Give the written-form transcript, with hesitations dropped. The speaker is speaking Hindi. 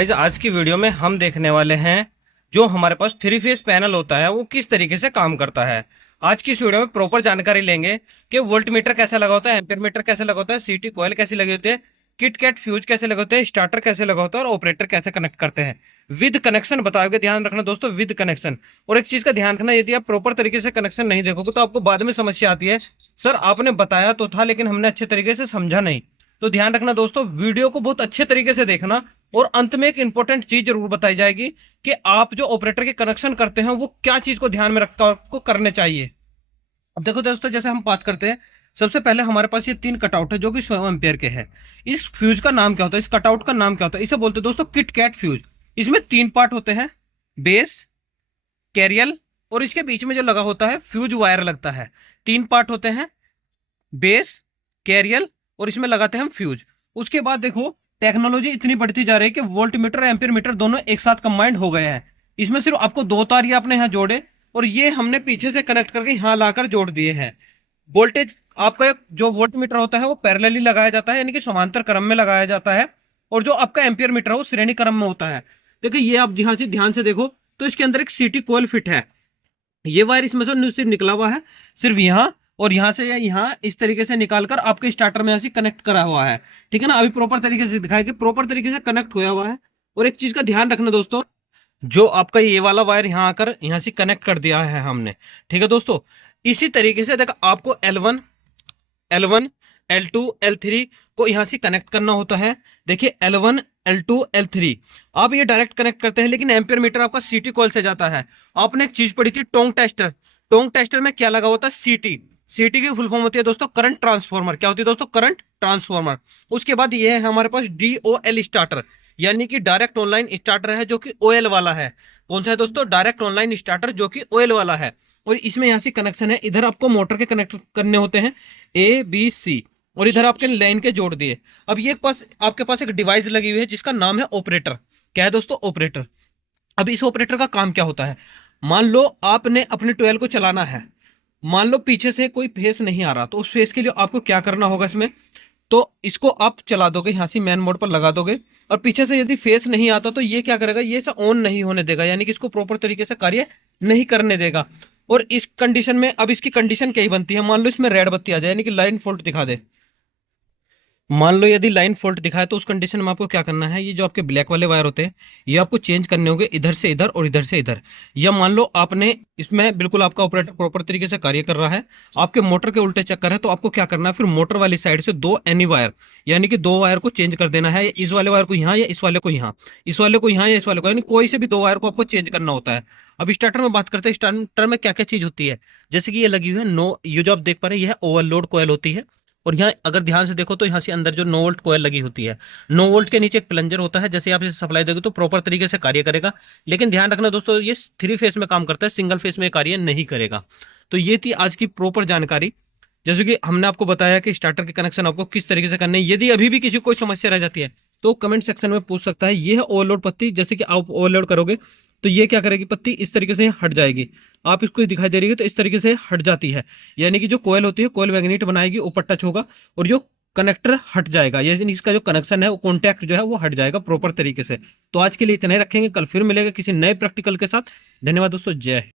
गाइस, आज की वीडियो में हम देखने वाले हैं जो हमारे पास थ्री फेज पैनल होता है वो किस तरीके से काम करता है। आज की इस वीडियो में प्रॉपर जानकारी लेंगे कि वोल्ट मीटर कैसे लगा होता है, एम्पियर मीटर कैसे लगा होता है, सीटी कॉइल कैसे लगे होते हैं, किट कैट फ्यूज कैसे लगे होते हैं, स्टार्टर कैसे लगा होता है और ऑपरेटर कैसे कनेक्ट करते हैं। विद कनेक्शन बताओगे, ध्यान रखना दोस्तों, विद कनेक्शन। और एक चीज का ध्यान रखना, यदि आप प्रॉपर तरीके से कनेक्शन नहीं देखोगे तो आपको बाद में समस्या आती है, सर आपने बताया तो था लेकिन हमने अच्छे तरीके से समझा नहीं। तो ध्यान रखना दोस्तों, वीडियो को बहुत अच्छे तरीके से देखना और अंत में एक इंपॉर्टेंट चीज जरूर बताई जाएगी कि आप जो ऑपरेटर के कनेक्शन करते हैं वो क्या चीज को ध्यान में रखकर आपको करने चाहिए। अब देखो दोस्तों, जैसे हम बात करते हैं, सबसे पहले हमारे पास ये 3 कटआउट है जो कि 100 एम्पियर के हैं। इस फ्यूज का नाम क्या होता है, इस कटआउट का नाम क्या होता है, इसे बोलते हैं दोस्तों किट कैट फ्यूज। इसमें 3 पार्ट होते हैं, बेस, कैरियल और इसके बीच में जो लगा होता है फ्यूज वायर लगता है। 3 पार्ट होते हैं, बेस, कैरियल और इसमें लगाते हैं हम फ्यूज। उसके बाद देखो, टेक्नोलॉजी इतनी बढ़ती जा रही है कि वोल्ट मीटर एम्पियर मीटर दोनों एक साथ कंबाइंड हो गए हैं। इसमें सिर्फ आपको 2 तार ये आपने यहाँ जोड़े और ये हमने पीछे से कनेक्ट करके यहाँ लाकर जोड़ दिए हैं। वोल्टेज आपका जो वोल्ट मीटर होता है वो पैरेलली लगाया जाता है, यानी कि समांतर क्रम में लगाया जाता है। और जो आपका एम्पियर मीटर है वो श्रेणी क्रम में होता है। देखिए, ये आप यहाँ से ध्यान से देखो तो इसके अंदर एक सीटी कोयल फिट है। ये वायर इसमें से सिर्फ निकला हुआ है, सिर्फ यहाँ और यहाँ से यहाँ इस तरीके से निकालकर आपके स्टार्टर में ऐसे कनेक्ट करा हुआ है। ठीक है ना, अभी प्रॉपर तरीके से दिखाया कि प्रॉपर तरीके से कनेक्ट हुआ हुआ है। और एक चीज का ध्यान रखना दोस्तों, जो आपका ये वाला वायर यहाँ आकर यहाँ से कनेक्ट कर दिया है हमने। ठीक है दोस्तों, इसी तरीके से देखो आपको L1, L1, L2, L3 को यहाँ से कनेक्ट करना होता है। देखिए L1, L2, L3 आप ये डायरेक्ट कनेक्ट करते हैं, लेकिन एम्पियर मीटर आपका सीटी कॉइल से जाता है। आपने एक चीज पढ़ी थी, टोंग टेस्टर। टोंग टेस्टर में क्या लगा होता है, सीटी। सीटी की फुल फॉर्म होती है दोस्तों करंट ट्रांसफॉर्मर। क्या होती है दोस्तों, करंट ट्रांसफॉर्मर। उसके बाद ये है हमारे पास DOL स्टार्टर, यानी कि डायरेक्ट ऑनलाइन स्टार्टर है जो कि OL वाला है। कौन सा है दोस्तों, डायरेक्ट ऑनलाइन स्टार्टर जो कि OL वाला है। और इसमें यहाँ से कनेक्शन है, इधर आपको मोटर के कनेक्ट करने होते हैं ABC और इधर आपके लाइन के जोड़ दिए। अब ये आपके पास एक डिवाइस लगी हुई है जिसका नाम है ऑपरेटर। क्या है दोस्तों, ऑपरेटर। अब इस ऑपरेटर का काम क्या होता है, मान लो आपने अपने ट्वेल को चलाना है, मान लो पीछे से कोई फेस नहीं आ रहा, तो उस फेस के लिए आपको क्या करना होगा, इसमें तो इसको आप चला दोगे, यहाँ से मैन मोड पर लगा दोगे और पीछे से यदि फेस नहीं आता तो ये क्या करेगा, ये सब ऑन नहीं होने देगा, यानी कि इसको प्रॉपर तरीके से कार्य नहीं करने देगा। और इस कंडीशन में, अब इसकी कंडीशन क्या ही बनती है, मान लो इसमें रेड बत्ती आ जाए, यानी कि लाइन फॉल्ट दिखा दे। मान लो यदि लाइन फॉल्ट दिखाए तो उस कंडीशन में आपको क्या करना है, ये जो आपके ब्लैक वाले वायर होते हैं ये आपको चेंज करने होंगे, इधर से इधर और इधर से इधर। या मान लो आपने इसमें बिल्कुल आपका ऑपरेटर प्रॉपर तरीके से कार्य कर रहा है, आपके मोटर के उल्टे चक्कर है, तो आपको क्या करना है, फिर मोटर वाली साइड से 2 एनी वायर, यानी कि 2 वायर को चेंज कर देना है। इस वाले वायर को यहाँ या इस वाले को यहाँ, इस वाले को यहाँ या इस वाले को, यानी कोई से भी 2 वायर को आपको चेंज करना होता है। अब स्टार्टर में बात करते हैं, स्टार्टर में क्या क्या चीज होती है, जैसे कि ये लगी हुई है नो, ये जो आप देख पा रहे हैं यह ओवरलोड कोयल होती है। और यहाँ अगर ध्यान से देखो तो यहाँ से अंदर जो 9 वोल्ट कोयल लगी होती है, 9 वोल्ट के नीचे एक प्लंजर होता है, जैसे आप इसे सप्लाई दोगे तो प्रॉपर तरीके से कार्य करेगा। लेकिन ध्यान रखना दोस्तों, ये 3 फेस में काम करता है, सिंगल फेस में कार्य नहीं करेगा। तो ये थी आज की प्रॉपर जानकारी, जैसे कि हमने आपको बताया कि स्टार्टर के कनेक्शन आपको किस तरीके से करने हैं। यदि अभी भी किसी को कोई समस्या रह जाती है तो कमेंट सेक्शन में पूछ सकता है। ये है ओवरलोड पत्ती, जैसे कि आप ओवरलोड करोगे तो ये क्या करेगी, पत्ती इस तरीके से हट जाएगी, आप इसको दिखाई दे रही है तो इस तरीके से हट जाती है, यानी कि जो कोयल होती है कोयल मैग्नेट बनाएगी, ऊपर टच होगा और जो कनेक्टर हट जाएगा, यानी इसका जो कनेक्शन है वो कॉन्टैक्ट जो है वो हट जाएगा प्रॉपर तरीके से। तो आज के लिए इतना ही रखेंगे, कल फिर मिलेगा किसी नए प्रैक्टिकल के साथ। धन्यवाद दोस्तों, जय हिंद।